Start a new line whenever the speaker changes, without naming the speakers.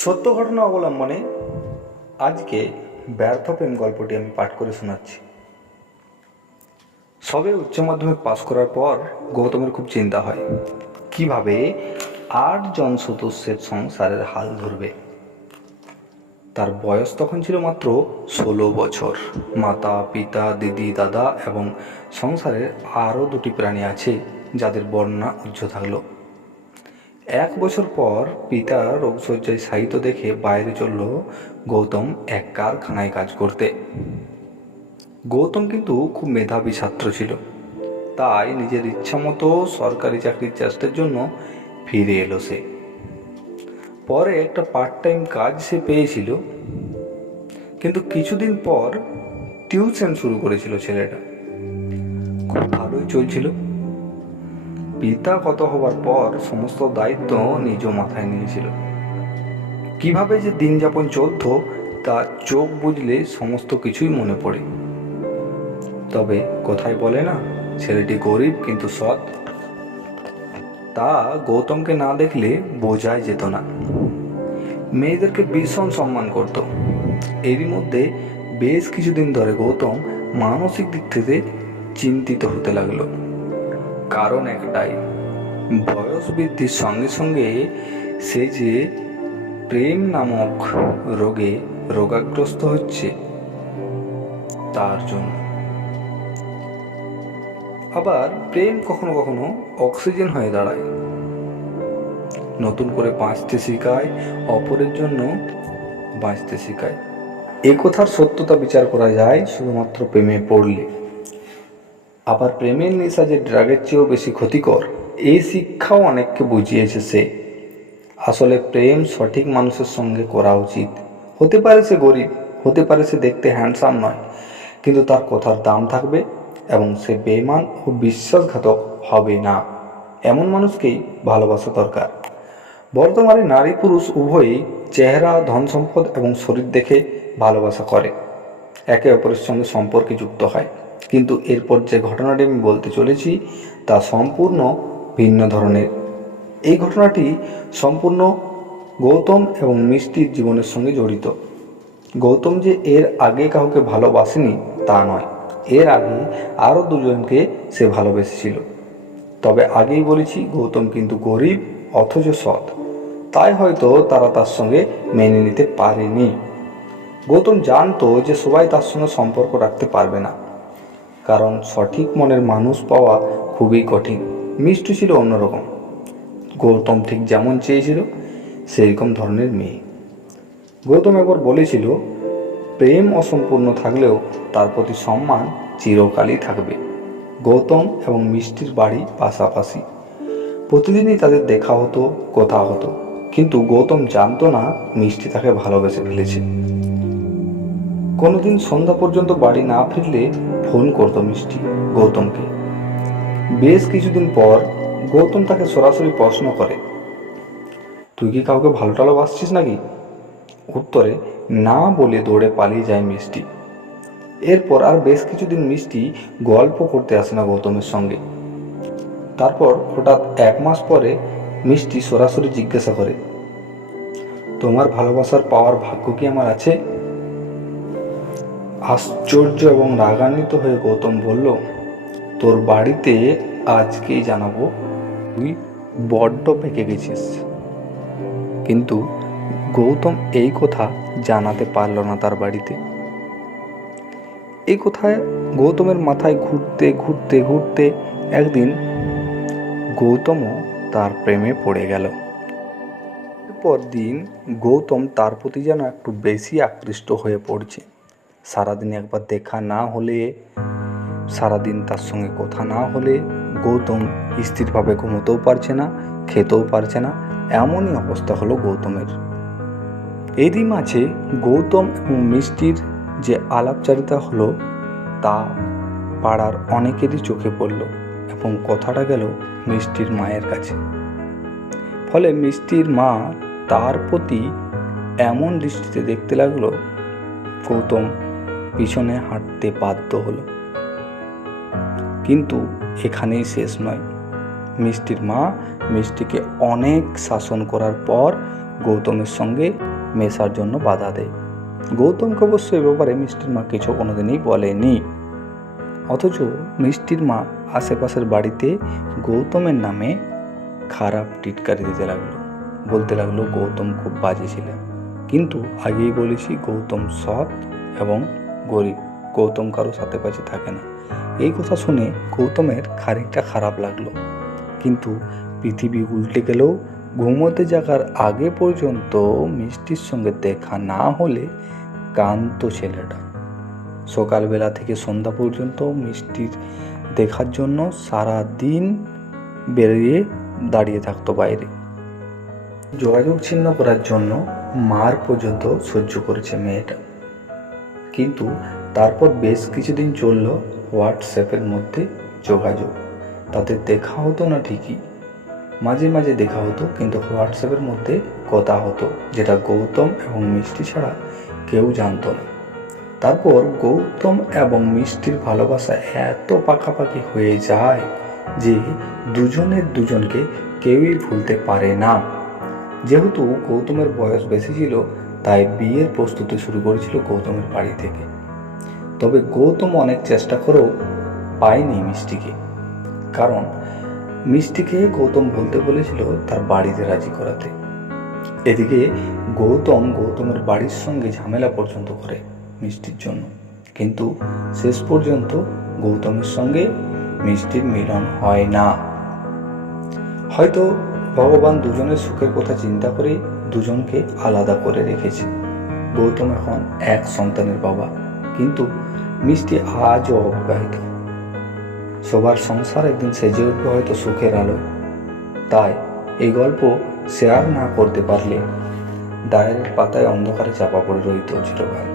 সত্য ঘটনা অবলম্বনে আজকে ব্যর্থ প্রেম গল্পটি আমি পাঠ করে শোনাচ্ছি। সবে উচ্চ মাধ্যমিক পাশ করার পর গৌতমের খুব চিন্তা হয়, কীভাবে আটজন সদস্যের সংসারের হাল ধরবে? তার বয়স তখন ছিল মাত্র ষোলো বছর। মাতা, পিতা, দিদি, দাদা এবং সংসারের আরও দুটি প্রাণী আছে যাদের বর্ণনা উজ্জ্ব থাকল। এক বছর পর পিতা রোগশয্যায় সাহিত্য দেখে বাইরে চলল গৌতম এক কারখানায় কাজ করতে। গৌতম কিন্তু খুব মেধাবী ছাত্র ছিল। তাই নিজের ইচ্ছা মতো সরকারি চাকরির চেষ্টার জন্য ফিরে এলো সে। পরে একটা পার্ট টাইম কাজ সে পেয়েছিল। কিন্তু কিছুদিন পর টিউশন শুরু করেছিল ছেলেটা। খুব ভালোই চলছিল। পিতা কত হবার পর সমস্ত দায়িত্ব নিজ মাথায় নিয়েছিল। কীভাবে যে দিন যাপন চলত, তা চোখ বুঝলে সমস্ত কিছুই মনে পড়ে। তবে কোথায় বলে না, ছেলেটি গরিব কিন্তু সৎ। তা গৌতমকে না দেখলে বোঝাই যেত না। মেয়েদেরকে ভীষণ সম্মান করত। এরই মধ্যে বেশ কিছুদিন ধরে গৌতম মানসিক দিক থেকে চিন্তিত হতে লাগল। কারণ একটাই। বয়স বৃদ্ধির সঙ্গে সঙ্গে সে যে প্রেম নামক রোগে রোগাগ্রস্ত হচ্ছে, তার জন্য। আবার প্রেম কখনো কখনো অক্সিজেন হয়ে দাঁড়ায়। নতুন করে বাঁচতে শেখায়, অপরের জন্য বাঁচতে শেখায়। এ কথার সত্যতা বিচার করা যায় শুধুমাত্র প্রেমে পড়লে। আবার প্রেমের নেশা যে ড্রাগের চেয়েও বেশি ক্ষতিকর, এই শিক্ষাও অনেককে বুঝিয়েছে সে। আসলে প্রেম সঠিক মানুষের সঙ্গে করা উচিত। হতে পারে সে গরিব, হতে পারে সে দেখতে হ্যান্ডসাম নয়, কিন্তু তার কথার দাম থাকবে এবং সে বেমান ও বিশ্বাসঘাতক হবে না। এমন মানুষকেই ভালোবাসা দরকার। বর্তমানে নারী পুরুষ উভয়ই চেহারা ধন সম্পদ এবং শরীর দেখে ভালোবাসা করে। একে অপরের সঙ্গে সম্পর্কে যুক্ত হয়। কিন্তু এরপর যে ঘটনাটি আমি বলতে চলেছি তা সম্পূর্ণ ভিন্ন ধরনের। এই ঘটনাটি সম্পূর্ণ গৌতম এবং মিষ্টির জীবনের সঙ্গে জড়িত। গৌতম যে এর আগে কাউকে ভালোবাসেনি তা নয়। এর আগে আরও দুজনকে সে ভালোবেসেছিল। তবে আগেই বলেছি, গৌতম কিন্তু গরিব অথচ সৎ। তাই হয়তো তারা তার সঙ্গে মেনে নিতে পারেনি। গৌতম জানতো যে সবাই তার সঙ্গে সম্পর্ক রাখতে পারবে না। কারণ সঠিক মনের মানুষ পাওয়া খুবই কঠিন। মিষ্টি ছিল অন্যরকম। গৌতম ঠিক যেমন চেয়েছিল, সেইরকম ধরনের মেয়ে। গৌতম একবার বলেছিল, প্রেম অসম্পূর্ণ থাকলেও তার প্রতি সম্মান চিরকালই থাকবে। গৌতম এবং মিষ্টির বাড়ি পাশাপাশি। প্রতিদিনই তাদের দেখা হতো, কথা হতো। কিন্তু গৌতম জানতো না মিষ্টি তাকে ভালোবেসে ফেলেছে। কোনোদিন সন্ধ্যা পর্যন্ত বাড়ি না ফিরলে ফোন করতো মিষ্টি গৌতমকে। বেশ কিছুদিন পর গৌতম তাকে সরাসরি প্রশ্ন করে, তুই কি কাউকে ভালো টালো বাসছিস নাকি? উত্তরে, না বলে দৌড়ে পালিয়ে যায় মিষ্টি। এরপর আর বেশ কিছুদিন মিষ্টি গল্প করতে আসে না গৌতমের সঙ্গে। তারপর হঠাৎ এক মাস পরে মিষ্টি সরাসরি জিজ্ঞাসা করে, তোমার ভালোবাসার পাওয়ার ভাগ্য কি আমার আছে? আশ্চর্য এবং রাগান্বিত হয়ে গৌতম বলল, তোর বাড়িতে আজকেই জানাব, তুই বড্ড পেকে গেছিস। কিন্তু গৌতম এই কথা জানাতে পারল না তার বাড়িতে। এই কথায় গৌতমের মাথায় ঘুরতে ঘুরতে ঘুরতে একদিন গৌতমও তার প্রেমে পড়ে গেল। পর দিন গৌতম তার প্রতি যেন একটু বেশি আকৃষ্ট হয়ে পড়ছে। সারাদিন একবার দেখা না হলে, সারাদিন তার সঙ্গে কথা না হলে গৌতম স্থিরভাবে ঘুমোতেও পারছে না, খেতেও পারছে না। এমনই অবস্থা হলো গৌতমের। এরই মাঝে গৌতম এবং মিষ্টির যে আলাপচারিতা হলো, তা পাড়ার অনেকেরই চোখে পড়ল এবং কথাটা গেল মিষ্টির মায়ের কাছে। ফলে মিষ্টির মা তার প্রতি এমন দৃষ্টিতে দেখতে লাগল, গৌতম পিছনে হাঁটতে বাধ্য হলো। কিন্তু এখানেই শেষ নয়। মিষ্টির মা মিষ্টিকে অনেক শাসন করার পর গৌতমের সঙ্গে মেশার জন্য বাধা দেয়। গৌতমকে অবশ্য এ ব্যাপারে মিষ্টির মা কিছু কোনোদিনই বলেনি। অথচ মিষ্টির মা আশেপাশের বাড়িতে গৌতমের নামে খারাপ টিটকারি দিতে লাগল। বলতে লাগল গৌতম খুব বাজে ছিলেন। কিন্তু আগেই বলেছি গৌতম সৎ এবং গরিব, গৌতম কারও সাথে পাশে থাকে না। এই কথা শুনে গৌতমের খানিকটা খারাপ লাগল। কিন্তু পৃথিবী উল্টে গেলেও ঘুমোতে যাওয়ার আগে পর্যন্ত মিষ্টির সঙ্গে দেখা না হলে কান্ত ছেলেটা। সকালবেলা থেকে সন্ধ্যা পর্যন্ত মিষ্টির দেখার জন্য সারা দিন বেরিয়ে দাঁড়িয়ে থাকতো বাইরে। যোগাযোগ ছিন্ন করার জন্য মার পর্যন্ত সহ্য করেছে মেয়েটা। কিন্তু তারপর বেশ কিছুদিন চলল হোয়াটসঅ্যাপের মধ্যে যোগাযোগ। তাতে দেখা হতো না ঠিকই। মাঝে মাঝে দেখা হতো, কিন্তু হোয়াটসঅ্যাপের মধ্যে কথা হতো, যেটা গৌতম এবং মিষ্টি ছাড়া কেউ জানতো না। তারপর গৌতম এবং মিষ্টির ভালোবাসা এত পাকাপাকি হয়ে যায় যে দুজনের দুজনকে কেউই ভুলতে পারে না। যেহেতু গৌতমের বয়স বেশি ছিল তাই বিয়ের প্রস্তুতি শুরু করেছিল গৌতমের বাড়ি থেকে। তবে গৌতম অনেক চেষ্টা করেও পায়নি মিষ্টিকে। কারণ মিষ্টিকে গৌতম বলতে বলেছিল তার বাড়িতে রাজি করাতে। এদিকে গৌতম গৌতমের বাড়ির সঙ্গে ঝামেলা পর্যন্ত করে মিষ্টির জন্য। কিন্তু শেষ পর্যন্ত গৌতমের সঙ্গে মিষ্টির মিলন হয় না। হয়তো ভগবান দুজনের সুখের কথা চিন্তা করে দুজনকে আলাদা করে রেখেছে। গৌতম এখন এক সন্তানের বাবা, কিন্তু মিষ্টি আজও অবিবাহিত। সবার সংসার একদিন সেজে উঠবে হয়তো সুখের আলো তাই এই গল্প শেয়ার না করতে পারলে ডায়ের পাতায় অন্ধকারে চাপা পড়ে রইত চিরকাল।